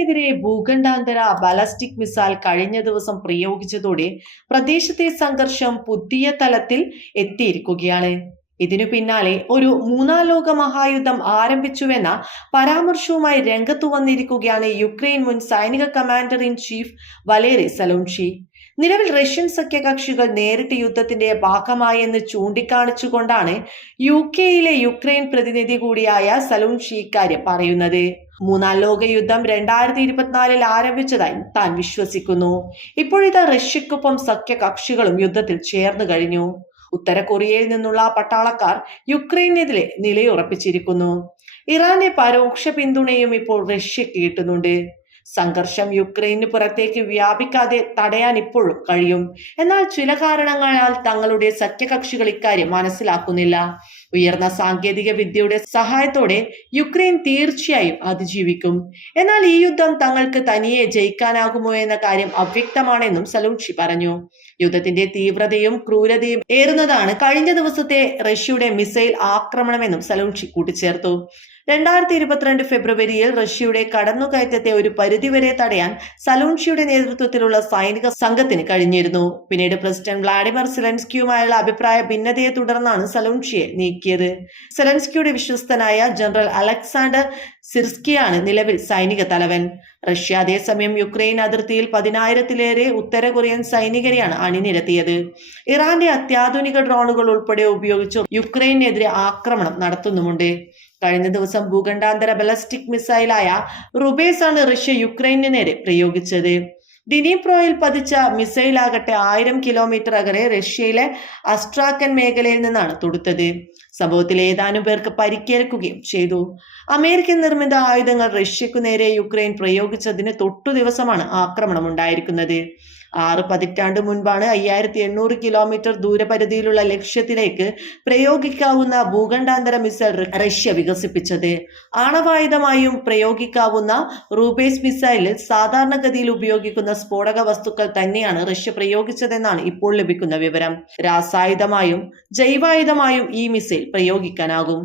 യുക്രൈനെതിരെ ഭൂഖണ്ഡാന്തര ballistic missile കഴിഞ്ഞ ദിവസം പ്രയോഗിച്ചതോടെ പ്രദേശത്തെ സംഘർഷം പുതിയ തലത്തിൽ എത്തിയിരിക്കുകയാണ്. ഇതിനു പിന്നാലെ ഒരു മൂന്നാം ലോക മഹായുദ്ധം ആരംഭിച്ചുവെന്ന പരാമർശവുമായി രംഗത്തു വന്നിരിക്കുകയാണ് യുക്രൈൻ മുൻ സൈനിക commander in chief Valery Zaluzhnyi. നിലവിൽ റഷ്യൻ സഖ്യകക്ഷികൾ നേരിട്ട് യുദ്ധത്തിന്റെ ഭാഗമായെന്ന് ചൂണ്ടിക്കാണിച്ചുകൊണ്ടാണ് യു കെയിലെ യുക്രൈൻ പ്രതിനിധി കൂടിയായ സലൂൺഷി ഇക്കാര്യം പറയുന്നത്. മൂന്നാം ലോക യുദ്ധം രണ്ടായിരത്തി ഇരുപത്തിനാലിൽ ആരംഭിച്ചതായി താൻ വിശ്വസിക്കുന്നു. ഇപ്പോഴിതാ റഷ്യക്കൊപ്പം സഖ്യകക്ഷികളും യുദ്ധത്തിൽ ചേർന്നു കഴിഞ്ഞു. ഉത്തര കൊറിയയിൽ നിന്നുള്ള പട്ടാളക്കാർ യുക്രൈനെതിരെ നിലയുറപ്പിച്ചിരിക്കുന്നു. ഇറാനെ പരോക്ഷ പിന്തുണയും ഇപ്പോൾ റഷ്യ കിട്ടുന്നുണ്ട്. സംഘർഷം യുക്രൈന് പുറത്തേക്ക് വ്യാപിക്കാതെ തടയാൻ ഇപ്പോഴും കഴിയും. എന്നാൽ ചില കാരണങ്ങളാൽ തങ്ങളുടെ സഖ്യകക്ഷികൾ ഇക്കാര്യം മനസ്സിലാക്കുന്നില്ല. ഉയർന്ന സാങ്കേതിക വിദ്യയുടെ സഹായത്തോടെ യുക്രൈൻ തീർച്ചയായും അതിജീവിക്കും. എന്നാൽ ഈ യുദ്ധം തങ്ങൾക്ക് തനിയെ ജയിക്കാനാകുമോ എന്ന കാര്യം അവ്യക്തമാണെന്നും സലൂക്ഷി പറഞ്ഞു. യുദ്ധത്തിന്റെ തീവ്രതയും ക്രൂരതയും ഏറുന്നതാണ് കഴിഞ്ഞ ദിവസത്തെ റഷ്യയുടെ മിസൈൽ ആക്രമണമെന്നും സലൂക്ഷി കൂട്ടിച്ചേർത്തു. രണ്ടായിരത്തി ഇരുപത്തിരണ്ട് ഫെബ്രുവരിയിൽ റഷ്യയുടെ കടന്നുകയറ്റത്തെ ഒരു പരിധിവരെ തടയാൻ സലൂൺഷിയുടെ നേതൃത്വത്തിലുള്ള സൈനിക സംഘത്തിന് കഴിഞ്ഞിരുന്നു. പിന്നീട് പ്രസിഡന്റ് വ്ളാഡിമിർ സിലൻസ്കിയുമായുള്ള അഭിപ്രായ ഭിന്നതയെ തുടർന്നാണ് സലൂൺഷിയെ നീക്കിയത്. സെലൻസ്കിയുടെ വിശ്വസ്തനായ ജനറൽ അലക്സാണ്ടർ സിർസ്കിയാണ് നിലവിൽ സൈനിക തലവൻ. റഷ്യ അതേസമയം യുക്രൈൻ അതിർത്തിയിൽ പതിനായിരത്തിലേറെ ഉത്തര കൊറിയൻ സൈനികരെയാണ് അണിനിരത്തിയത്. ഇറാന്റെ അത്യാധുനിക ഡ്രോണുകൾ ഉൾപ്പെടെ ഉപയോഗിച്ച് യുക്രൈനെതിരെ ആക്രമണം നടത്തുന്നുമുണ്ട്. കഴിഞ്ഞ ദിവസം ഭൂഖണ്ഡാന്തര ബലസ്റ്റിക് മിസൈലായ റുബേസ് ആണ് റഷ്യ യുക്രൈനു നേരെ പ്രയോഗിച്ചത്. ഡിനിപ്രോയിൽ പതിച്ച മിസൈൽ ആകട്ടെ ആയിരം കിലോമീറ്റർ അകലെ റഷ്യയിലെ അസ്ട്രാക്കൻ മേഖലയിൽ നിന്നാണ് തൊടുത്തത്. സംഭവത്തിൽ ഏതാനും പേർക്ക് പരിക്കേൽക്കുകയും ചെയ്തു. അമേരിക്കൻ നിർമ്മിത ആയുധങ്ങൾ റഷ്യക്കു നേരെ യുക്രൈൻ പ്രയോഗിച്ചതിന് തൊട്ടു ദിവസമാണ് ആക്രമണം ഉണ്ടായിരിക്കുന്നത് ആറ് പതിറ്റാണ്ട് മുൻപാണ് അയ്യായിരത്തി എണ്ണൂറ് കിലോമീറ്റർ ദൂരപരിധിയിലുള്ള ലക്ഷ്യത്തിലേക്ക് പ്രയോഗിക്കാവുന്ന ഭൂഖണ്ഡാന്തര മിസൈൽ റഷ്യ വികസിപ്പിച്ചത്. ആണവായുധമായും പ്രയോഗിക്കാവുന്ന റൂബേസ് മിസൈലിൽ സാധാരണഗതിയിൽ ഉപയോഗിക്കുന്ന സ്ഫോടക വസ്തുക്കൾ തന്നെയാണ് റഷ്യ പ്രയോഗിച്ചതെന്നാണ് ഇപ്പോൾ ലഭിക്കുന്ന വിവരം. രാസായുധമായും ജൈവായുധമായും ഈ മിസൈൽ പ്രയോഗിക്കാനാകും.